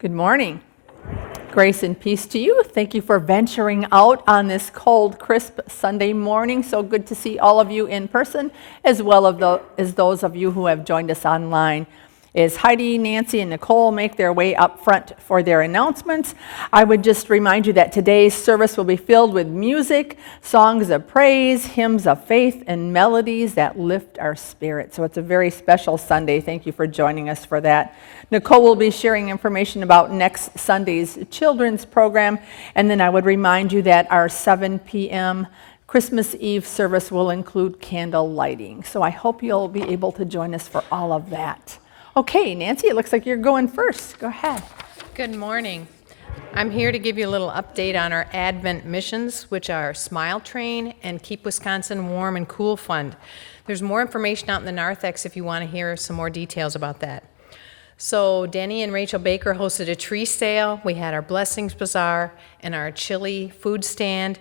Good morning. Grace and peace to you. Thank you for venturing out on this cold, crisp Sunday morning. So good to see all of you in person, as well as those of you who have joined us online. As Heidi, Nancy, and Nicole make their way up front for their announcements, I would just remind you that today's service will be filled with music, songs of praise, hymns of faith, and melodies that lift our spirit. So it's a very special Sunday. Thank you for joining us for that. Nicole will be sharing information about next Sunday's children's program, and then I would remind you that our 7 p.m. Christmas Eve service will include candle lighting. So I hope you'll be able to join us for all of that. Okay, Nancy, it looks like you're going first. Go ahead. Good morning. I'm here to give you a little update on our Advent missions, which are Smile Train and Keep Wisconsin Warm and Cool Fund. There's more information out in the narthex if you want to hear some more details about that. So Denny and Rachel Baker hosted a tree sale. We had our Blessings Bazaar and our chili food stand.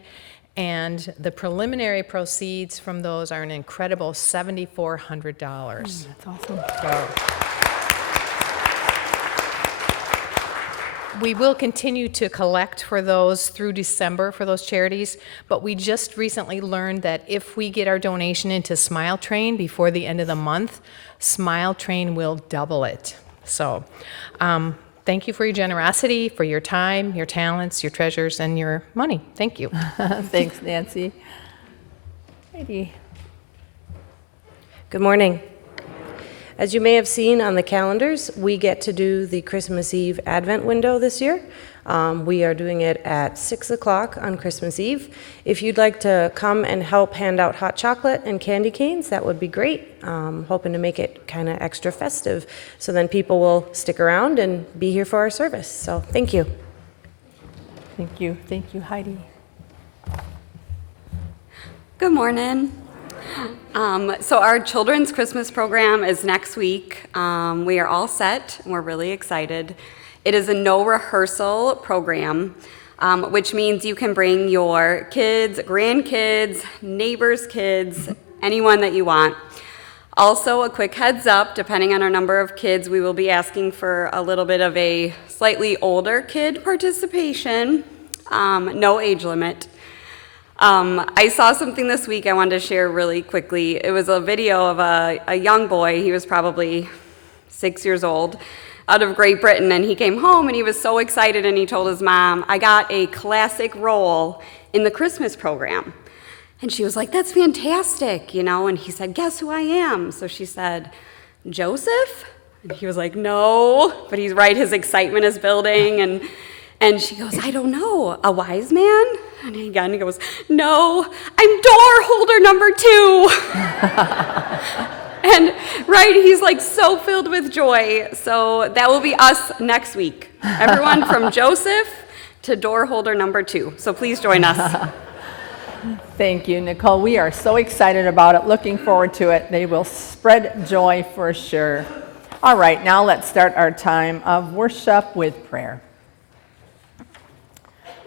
And the preliminary proceeds from those are an incredible $7,400. That's awesome. We will continue to collect for those through December for those charities, but we just recently learned that if we get our donation into Smile Train before the end of the month, Smile Train will double it. So thank you for your generosity, for your time, your talents, your treasures, and your money. Thank you. Thanks, Nancy. Heidi. Good morning. As you may have seen on the calendars, we get to do the Christmas Eve Advent window this year. We are doing it at 6 o'clock on Christmas Eve. If you'd like to come and help hand out hot chocolate and candy canes, that would be great. Hoping to make it kind of extra festive, so then people will stick around and be here for our service. So thank you. Thank you. Thank you, Heidi. Good morning. So our children's Christmas program is next week. We are all set, and we're really excited. It is a no rehearsal program, which means you can bring your kids, grandkids, neighbors' kids, anyone that you want. Also, a quick heads up, depending on our number of kids, we will be asking for a little bit of a slightly older kid participation, no age limit. I saw something this week I wanted to share really quickly. It was a video of a young boy. He was probably 6 years old, out of Great Britain, and he came home and he was so excited, and he told his mom, "I got a classic role in the Christmas program." And she was like, "That's fantastic, you know," and he said, "Guess who I am?" So she said, "Joseph?" And he was like, "No," but he's right, his excitement is building, and she goes, "I don't know, a wise man?" And again, he goes, "No, I'm door holder number 2. And right, he's like so filled with joy. So that will be us next week. Everyone from Joseph to door holder number 2. So please join us. Thank you, Nicole. We are so excited about it, looking forward to it. They will spread joy for sure. All right, now let's start our time of worship with prayer.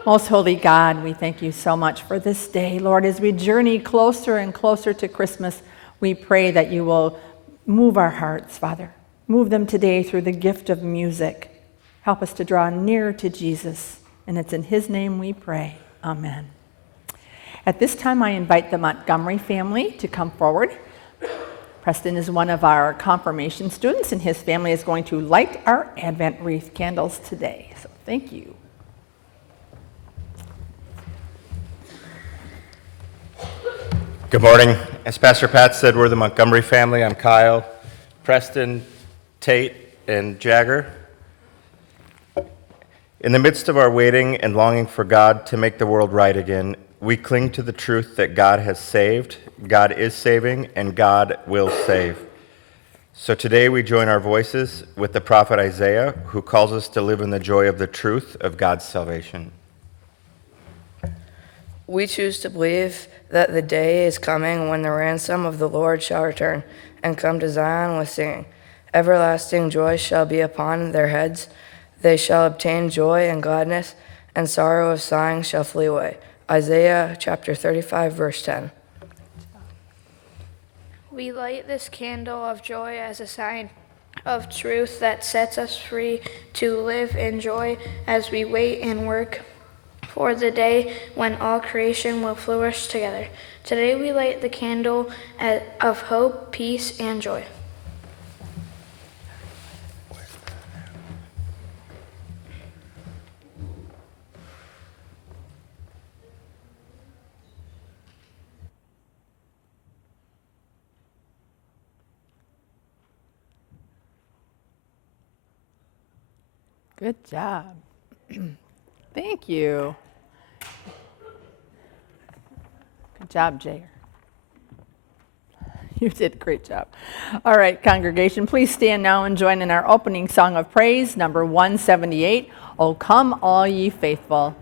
Most holy God, we thank you so much for this day. Lord, as we journey closer and closer to Christmas, we pray that you will move our hearts, Father. Move them today through the gift of music. Help us to draw nearer to Jesus. And it's in his name we pray. Amen. At this time, I invite the Montgomery family to come forward. Preston is one of our confirmation students, and his family is going to light our Advent wreath candles today. So thank you. Good morning. As Pastor Pat said, we're the Montgomery family. I'm Kyle, Preston, Tate, and Jagger. In the midst of our waiting and longing for God to make the world right again, we cling to the truth that God has saved, God is saving, and God will save. So today we join our voices with the prophet Isaiah, who calls us to live in the joy of the truth of God's salvation. We choose to believe that the day is coming when the ransom of the Lord shall return and come to Zion with singing. Everlasting joy shall be upon their heads. They shall obtain joy and gladness, and sorrow of sighing shall flee away. Isaiah chapter 35, verse 10. We light this candle of joy as a sign of truth that sets us free to live in joy as we wait and work for the day when all creation will flourish together. Today we light the candle of hope, peace, and joy. Good job. Thank you. Good job, Jair. You did a great job. All right, congregation, please stand now and join in our opening song of praise, number 178, O Come All Ye Faithful.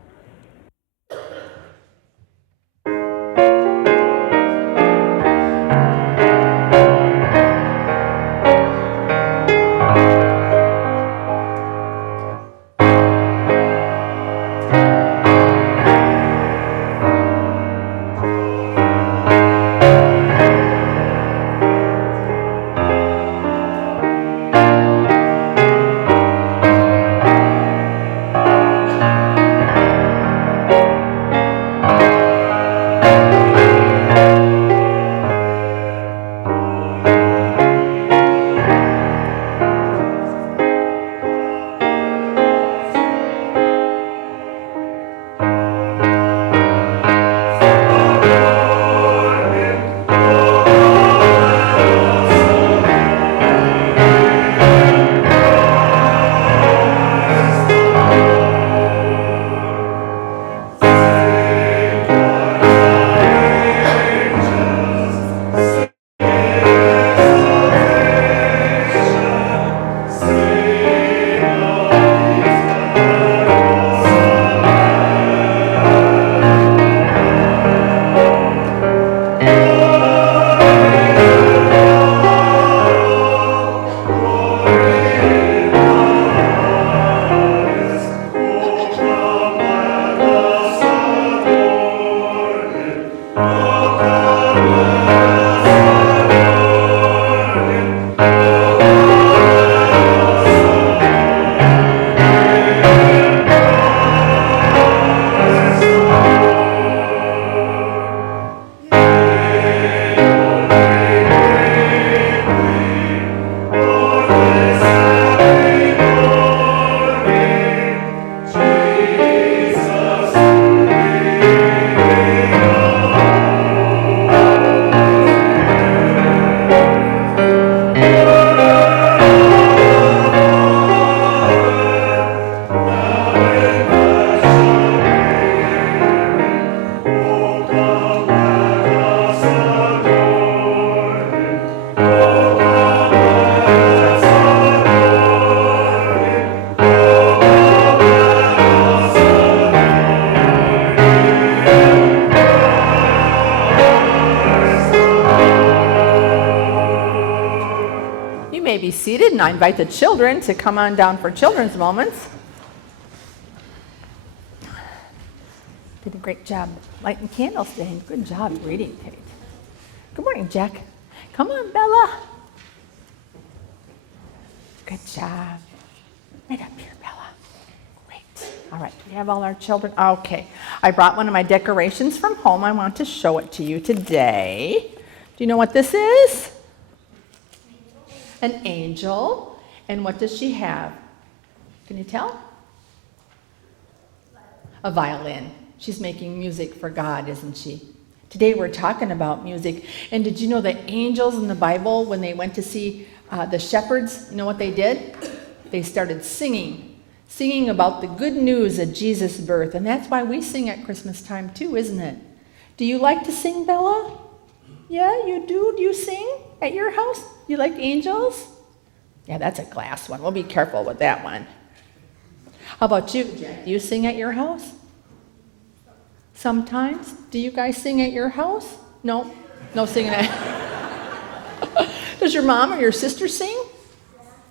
Be seated, and I invite the children to come on down for children's moments. Did a great job lighting candles today. Good job reading, Kate. Good morning, Jack. Come on, Bella. Good job. Right up here, Bella. Great. All right, do we have all our children? Okay. I brought one of my decorations from home. I want to show it to you today. Do you know what this is? An angel. And what does she have? Can you tell? A violin. She's making music for God, isn't she? Today we're talking about music. And did you know the angels in the Bible, when they went to see the shepherds, you know what they did? They started singing about the good news of Jesus' birth. And that's why we sing at Christmas time too, isn't it? Do you like to sing, Bella? Yeah, you do? Do you sing at your house? You like angels? Yeah, that's a glass one. We'll be careful with that one. How about you, Jack? Do you sing at your house? Sometimes. Do you guys sing at your house? No? No singing at... Does your mom or your sister sing?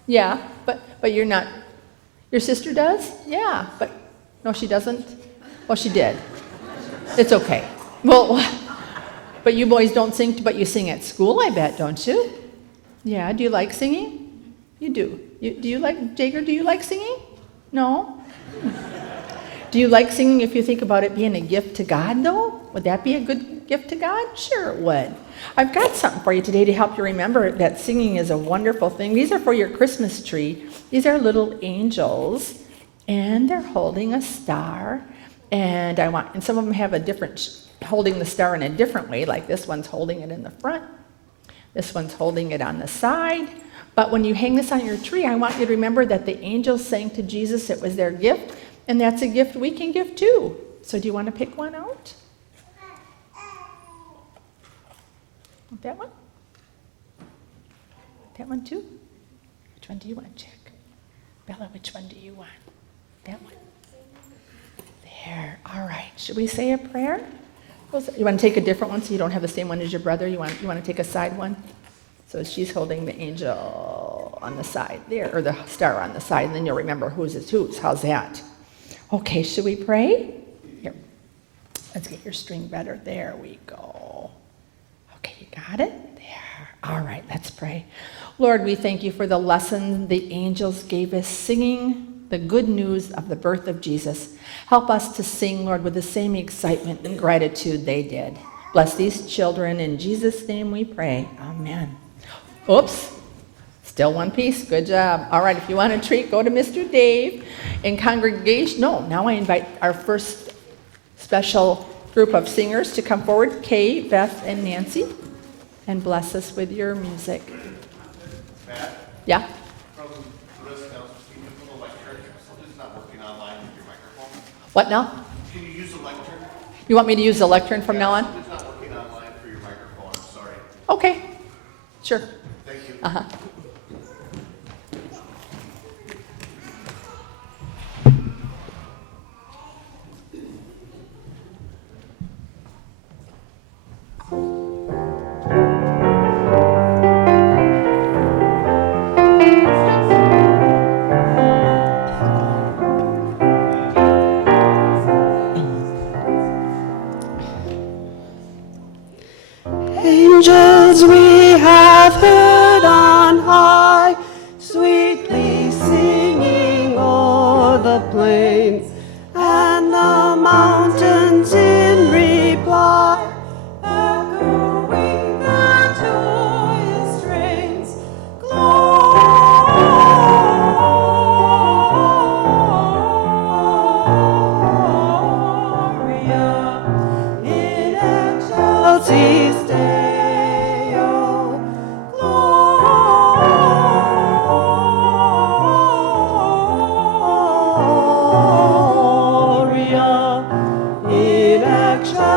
Yeah, but you're not... Your sister does? Yeah, but... No, she doesn't? Well, she did. It's okay. Well, but you boys don't sing, but you sing at school, I bet, don't you? Yeah, do you like singing? You do. Do you like, Jager, do you like singing? No? Do you like singing if you think about it being a gift to God, though? Would that be a good gift to God? Sure it would. I've got something for you today to help you remember that singing is a wonderful thing. These are for your Christmas tree. These are little angels, and they're holding a star. And some of them have a different, holding the star in a different way, like this one's holding it in the front. This one's holding it on the side. But when you hang this on your tree, I want you to remember that the angels sang to Jesus. It was their gift, and that's a gift we can give too. So do you want to pick one out? Want that one? That one too? Which one do you want, Jack? Bella, which one do you want? That one? There. All right. Should we say a prayer? You want to take a different one so you don't have the same one as your brother? You want to take a side one? So she's holding the angel on the side there, or the star on the side, and then you'll remember whose is whose. How's that? Okay, should we pray? Here. Let's get your string better. There we go. Okay, you got it? There. All right, let's pray. Lord, we thank you for the lesson the angels gave us, singing the good news of the birth of Jesus. Help us to sing, Lord, with the same excitement and gratitude they did. Bless these children. In Jesus' name we pray. Amen. Oops. Still one piece. Good job. All right, if you want a treat, go to Mr. Dave. In congregation, now I invite our first special group of singers to come forward, Kay, Beth, and Nancy, and bless us with your music. Matt? Yeah? From the rest of the speaking from the lectern, something's not working online with your microphone. What now? Can you use the lectern? You want me to use the lectern from now on? Something's not working online for your microphone, I'm sorry. Okay. Sure. Thank you. Uh-huh. Angels we have heard on high, sweetly singing o'er the plains, and the mountains in reply, echoing their joyous strains. Gloria in excelsis Deo. Gloria in excelsis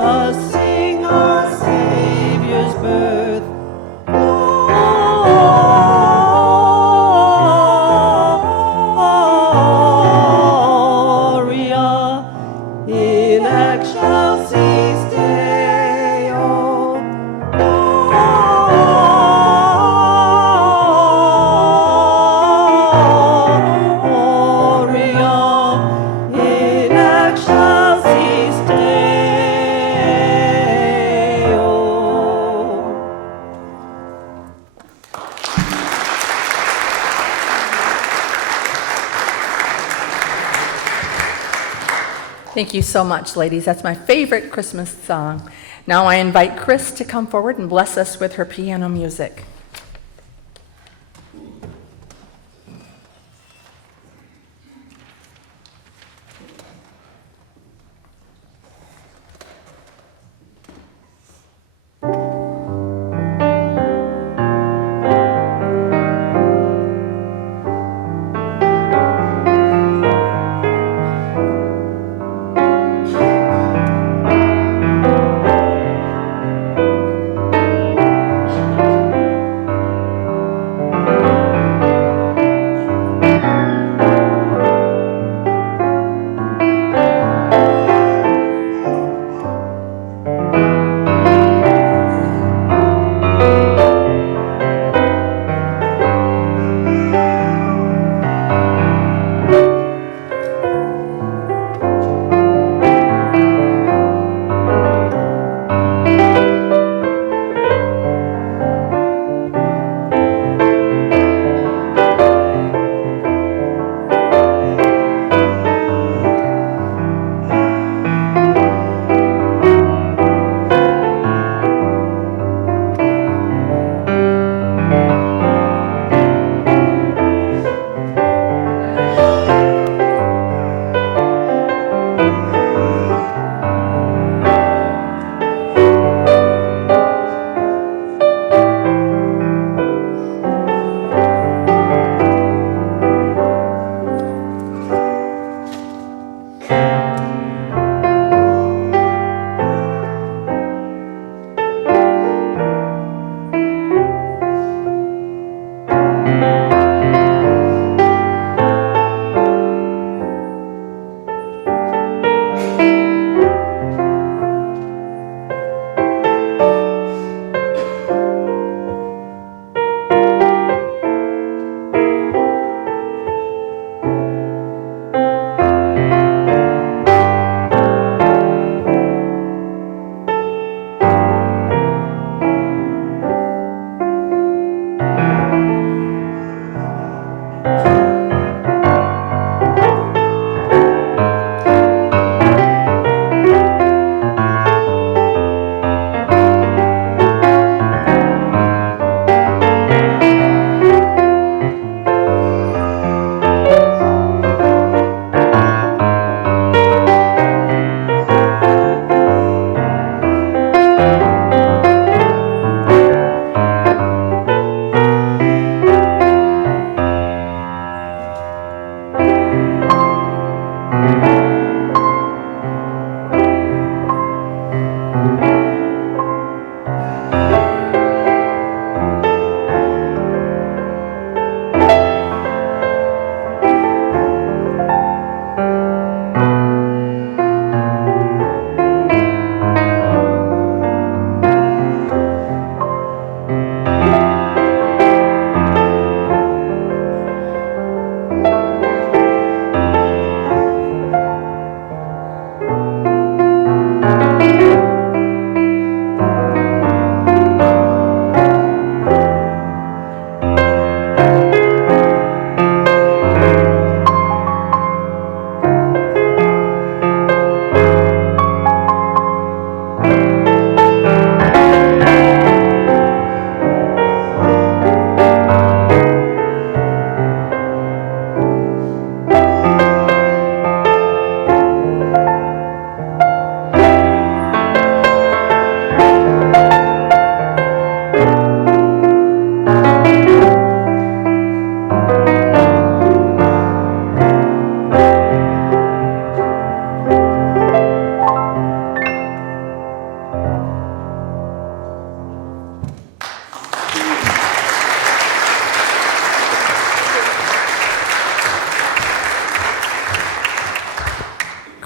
us sing our Savior's birth. Gloria in excelsis Deo. Gloria in excelsis Deo. Thank you so much, ladies. That's my favorite Christmas song. Now I invite Chris to come forward and bless us with her piano music.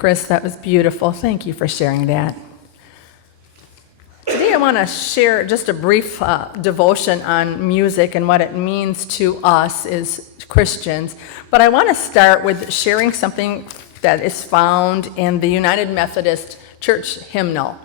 Chris, that was beautiful. Thank you for sharing that. Today I want to share just a brief devotion on music and what it means to us as Christians. But I want to start with sharing something that is found in the United Methodist Church hymnal.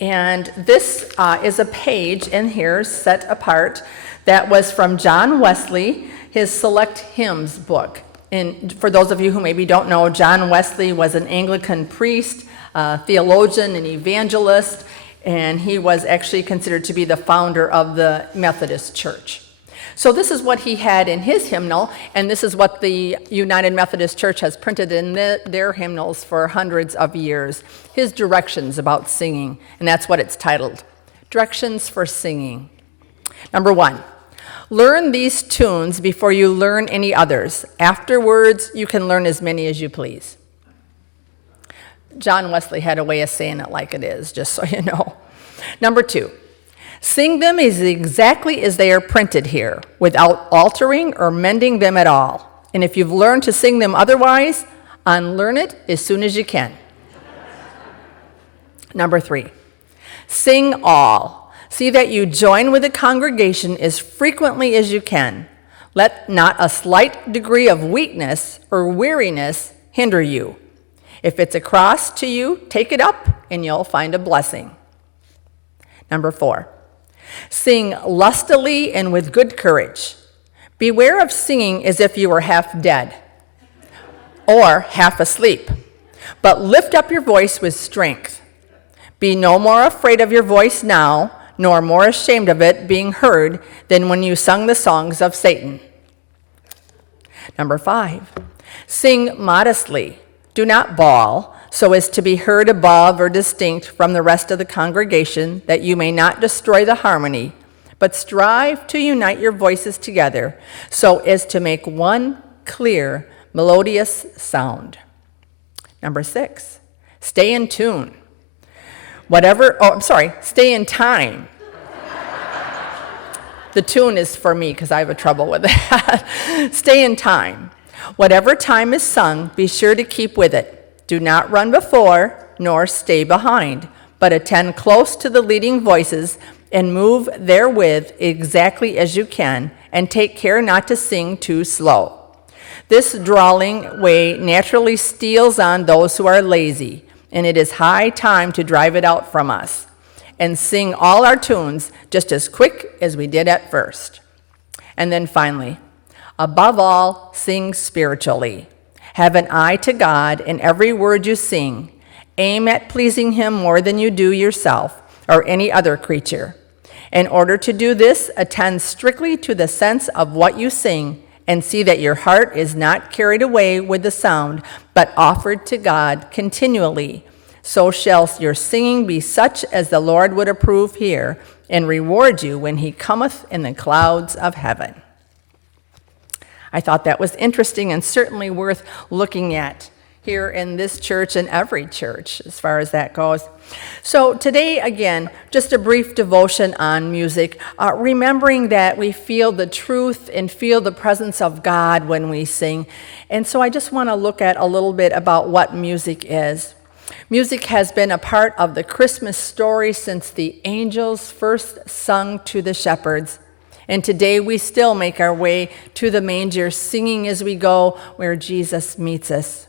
And this is a page in here set apart that was from John Wesley, his Select Hymns book. And for those of you who maybe don't know, John Wesley was an Anglican priest, theologian, and evangelist, and he was actually considered to be the founder of the Methodist Church. So this is what he had in his hymnal, and this is what the United Methodist Church has printed in their hymnals for hundreds of years. His directions about singing, and that's what it's titled, Directions for Singing. Number 1, learn these tunes before you learn any others. Afterwards, you can learn as many as you please. John Wesley had a way of saying it like it is, just so you know. Number 2, sing them as exactly as they are printed here, without altering or mending them at all. And if you've learned to sing them otherwise, unlearn it as soon as you can. Number 3, sing all. See that you join with the congregation as frequently as you can. Let not a slight degree of weakness or weariness hinder you. If it's a cross to you, take it up and you'll find a blessing. Number 4, sing lustily and with good courage. Beware of singing as if you were half dead or half asleep, but lift up your voice with strength. Be no more afraid of your voice now, nor more ashamed of it being heard than when you sung the songs of Satan. Number 5, sing modestly. Do not bawl, so as to be heard above or distinct from the rest of the congregation, that you may not destroy the harmony, but strive to unite your voices together, so as to make one clear, melodious sound. Number 6, stay in tune. Stay in time. The tune is for me because I have a trouble with that. Stay in time. Whatever time is sung, be sure to keep with it. Do not run before, nor stay behind, but attend close to the leading voices and move therewith exactly as you can, and take care not to sing too slow. This drawling way naturally steals on those who are lazy, and it is high time to drive it out from us, and sing all our tunes just as quick as we did at first. And then finally, above all, sing spiritually. Have an eye to God in every word you sing. Aim at pleasing Him more than you do yourself or any other creature. In order to do this, attend strictly to the sense of what you sing, and see that your heart is not carried away with the sound, but offered to God continually. So shall your singing be such as the Lord would approve here, and reward you when He cometh in the clouds of heaven. I thought that was interesting and certainly worth looking at here in this church and every church as far as that goes. So today, again, just a brief devotion on music, remembering that we feel the truth and feel the presence of God when we sing. And so I just want to look at a little bit about what music is. Music has been a part of the Christmas story since the angels first sung to the shepherds. And today we still make our way to the manger, singing as we go where Jesus meets us.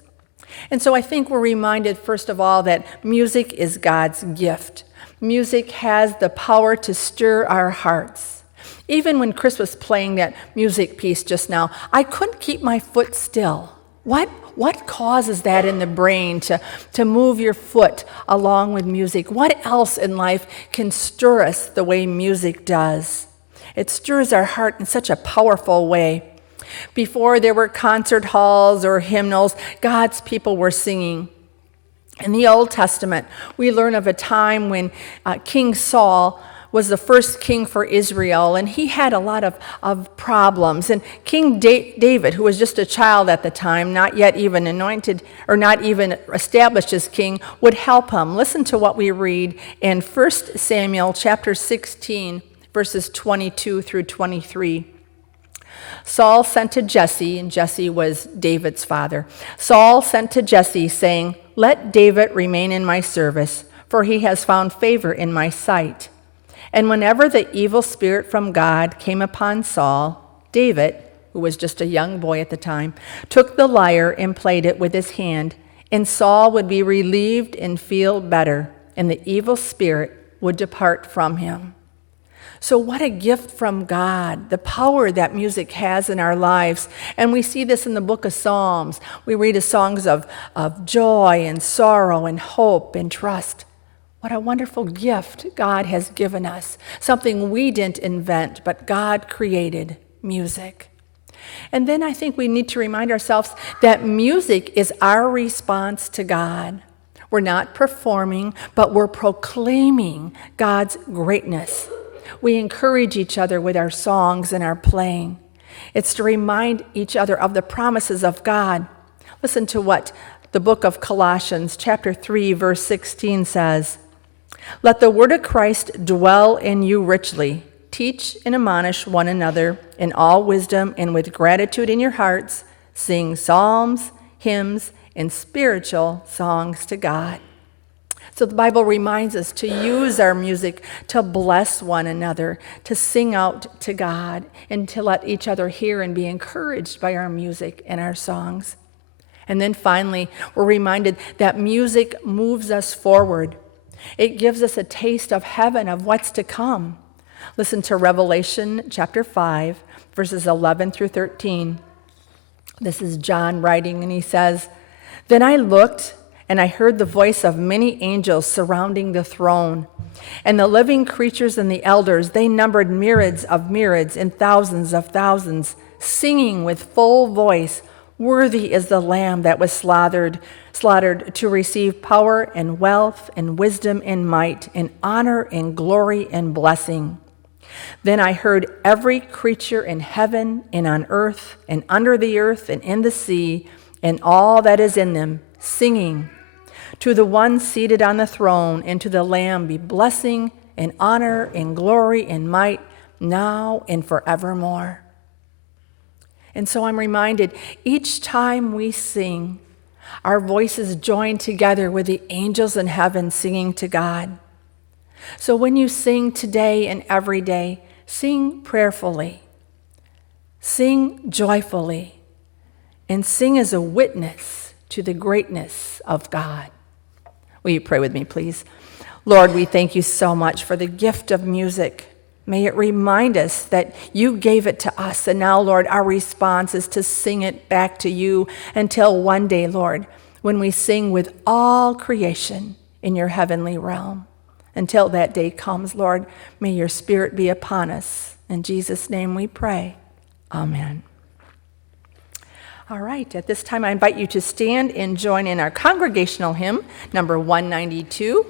And so I think we're reminded, first of all, that music is God's gift. Music has the power to stir our hearts. Even when Chris was playing that music piece just now, I couldn't keep my foot still. What causes that in the brain to move your foot along with music? What else in life can stir us the way music does? It stirs our heart in such a powerful way. Before there were concert halls or hymnals, God's people were singing. In the Old Testament, we learn of a time when King Saul was the first king for Israel, and he had a lot of problems. And King David, who was just a child at the time, not yet even anointed or not even established as king, would help him. Listen to what we read in 1 Samuel chapter 16, verses 22 through 23. Saul sent to Jesse, and Jesse was David's father. Saul sent to Jesse, saying, "Let David remain in my service, for he has found favor in my sight." And whenever the evil spirit from God came upon Saul, David, who was just a young boy at the time, took the lyre and played it with his hand, and Saul would be relieved and feel better, and the evil spirit would depart from him. So what a gift from God, the power that music has in our lives. And we see this in the book of Psalms. We read of songs of joy and sorrow and hope and trust. What a wonderful gift God has given us, something we didn't invent, but God created music. And then I think we need to remind ourselves that music is our response to God. We're not performing, but we're proclaiming God's greatness. We encourage each other with our songs and our playing. It's to remind each other of the promises of God. Listen to what the book of Colossians, chapter 3, verse 16 says. "Let the word of Christ dwell in you richly. Teach and admonish one another in all wisdom, and with gratitude in your hearts, sing psalms, hymns, and spiritual songs to God." So the Bible reminds us to use our music to bless one another, to sing out to God, and to let each other hear and be encouraged by our music and our songs. And then finally, we're reminded that music moves us forward. It gives us a taste of heaven, of what's to come. Listen to Revelation chapter 5, verses 11 through 13. This is John writing, and he says, "Then I looked, and I heard the voice of many angels surrounding the throne. And the living creatures and the elders, they numbered myriads of myriads and thousands of thousands, singing with full voice, 'Worthy is the Lamb that was slaughtered to receive power and wealth and wisdom and might and honor and glory and blessing.' Then I heard every creature in heaven and on earth and under the earth and in the sea and all that is in them, singing, 'To the one seated on the throne and to the Lamb be blessing and honor and glory and might, now and forevermore.'" And so I'm reminded, each time we sing, our voices join together with the angels in heaven singing to God. So when you sing today and every day, sing prayerfully, sing joyfully, and sing as a witness to the greatness of God. Will you pray with me, please? Lord, we thank you so much for the gift of music. May it remind us that you gave it to us, and now, Lord, our response is to sing it back to you until one day, Lord, when we sing with all creation in your heavenly realm. Until that day comes, Lord, may your Spirit be upon us. In Jesus' name we pray. Amen. All right, at this time I invite you to stand and join in our congregational hymn, number 192,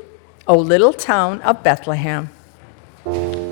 "O Little Town of Bethlehem." Thank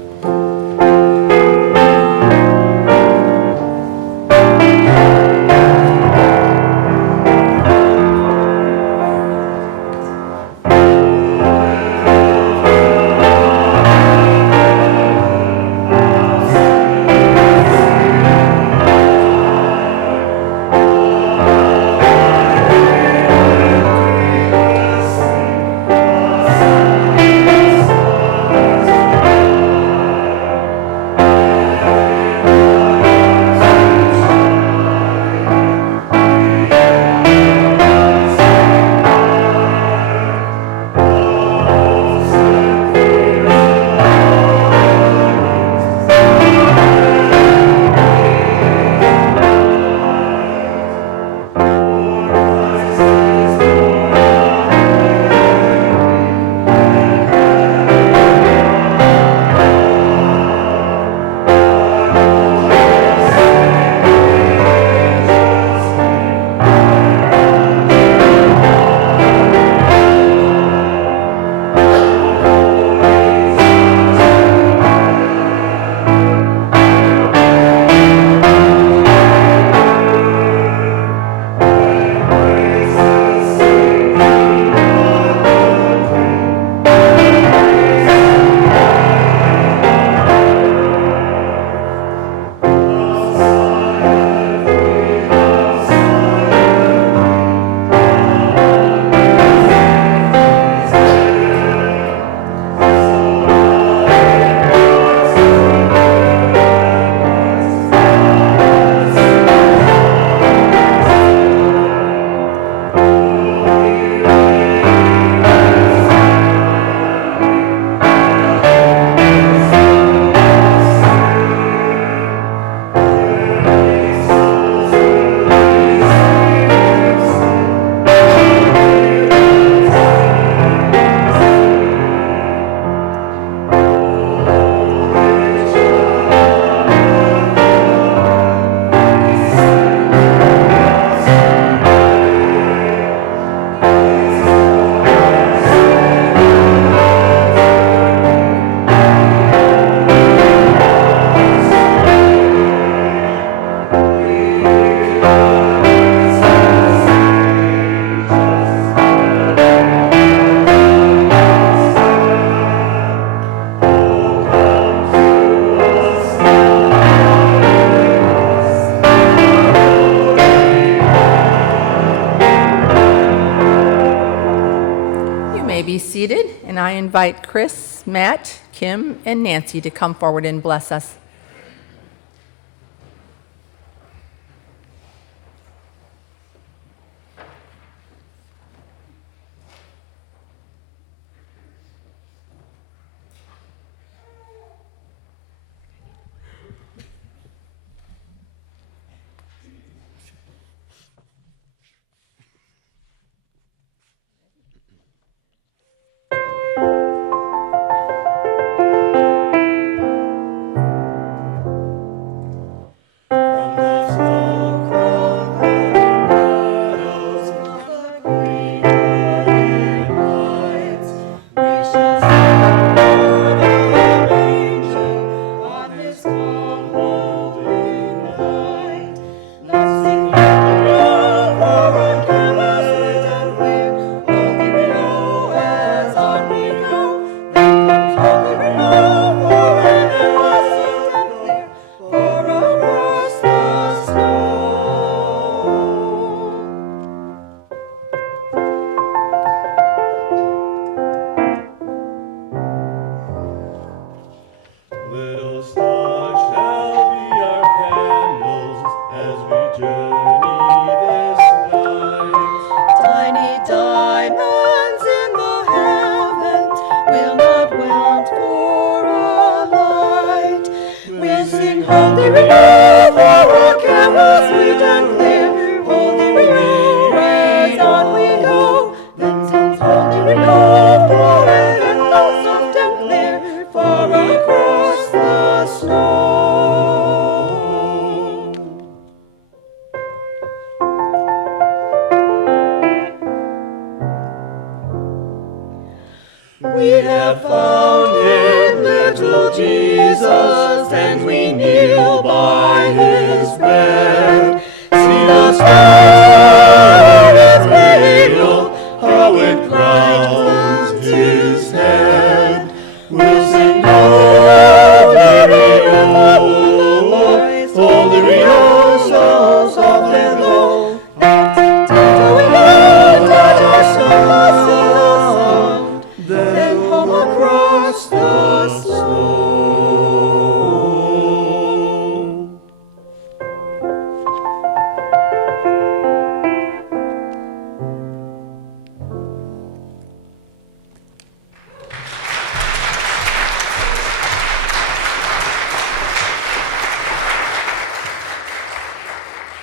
And I invite Chris, Matt, Kim, and Nancy to come forward and bless us. Little stars shall be our candles as we journey this night. Tiny diamonds in the heavens will not want for a light. We'll sing holy renew for our carols sweet and clear. Holy renew as on we go. Then sings holy renew for an echo soft and clear. For across the snow. We have found him, little Jesus, and we kneel by his bed. See the star his cradle, how it crowns his head. We'll sing holy Rio, so soft and low. Till we touch our sound, then home across the snow.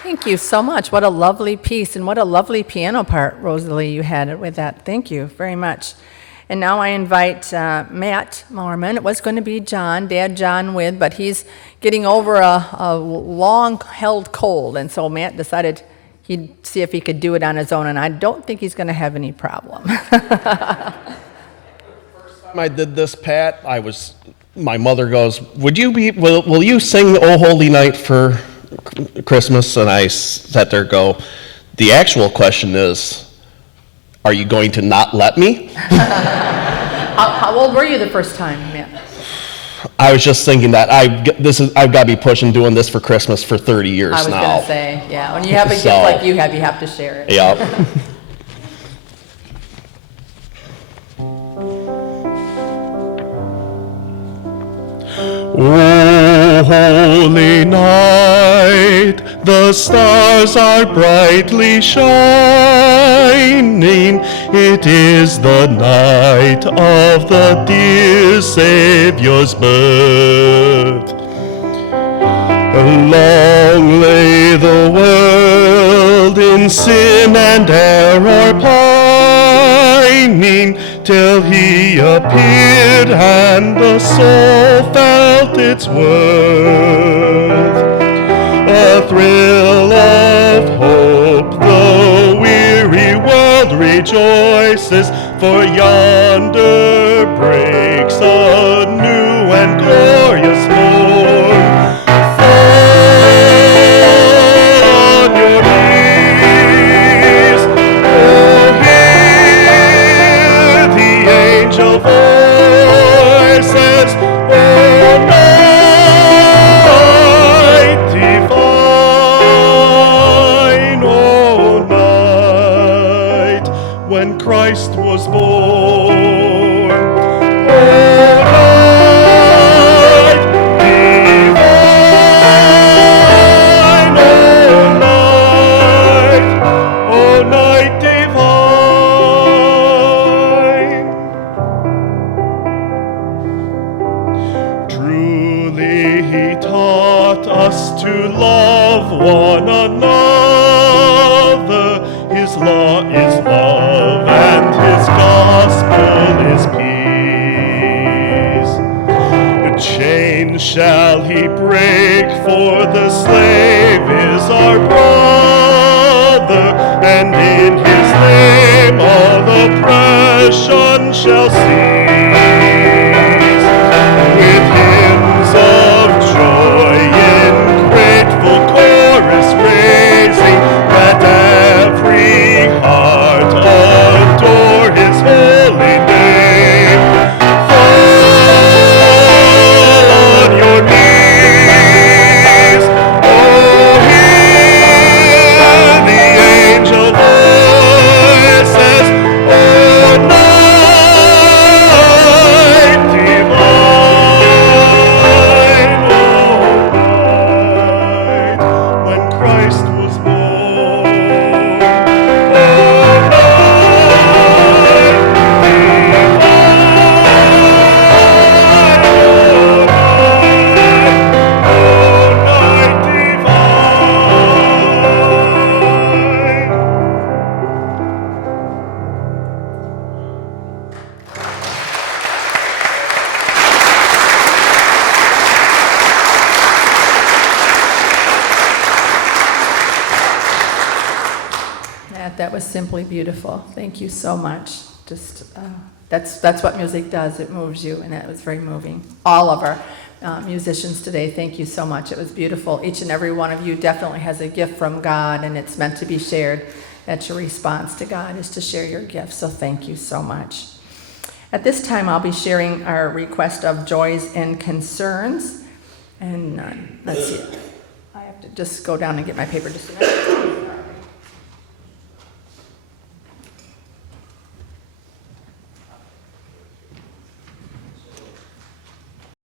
Thank you so much. What a lovely piece, and what a lovely piano part, Rosalie, you had with that. Thank you very much. And now I invite Matt Mowerman. It was going to be John, Dad John with, but he's getting over a long-held cold, and so Matt decided he'd see if he could do it on his own, and I don't think he's going to have any problem. Time I did this, Pat, my mother goes, will you sing O Holy Night for Christmas? And I sat there and go, the actual question is, are you going to not let me? How old were you the first time, Matt? I was just thinking that I've got to be pushing doing this for Christmas for 30 years now. I was going to say, yeah, when you have a gift like you have to share it. Yep. O holy night, the stars are brightly shining. It is the night of the dear Savior's birth. Long lay the world in sin and error pining, till he appeared and the soul felt its worth. A thrill of hope, the weary world rejoices, for yonder breaks a new and glorious morn. Fall on your knees, oh, hear the angel voices, oh, night divine, oh, night when Christ was born. us to love one another. His law is love and his gospel is peace. The chain shall he break, for the slave is our brother, and in his name all oppression shall cease. With hymns of joy in grateful chorus raising, let every heart adore his holy name. Fall on your knees, oh, hear the angel voices, oh, night divine, oh, night when Christ was born, oh, night divine. That was simply beautiful. Thank you so much. Just that's what music does. It moves you, and that was very moving. All of our musicians today, thank you so much. It was beautiful. Each and every one of you definitely has a gift from God, and it's meant to be shared. That's your response to God, is to share your gift. So thank you so much. At this time, I'll be sharing our request of joys and concerns. And let's see. I have to just go down and get my paper just a minute.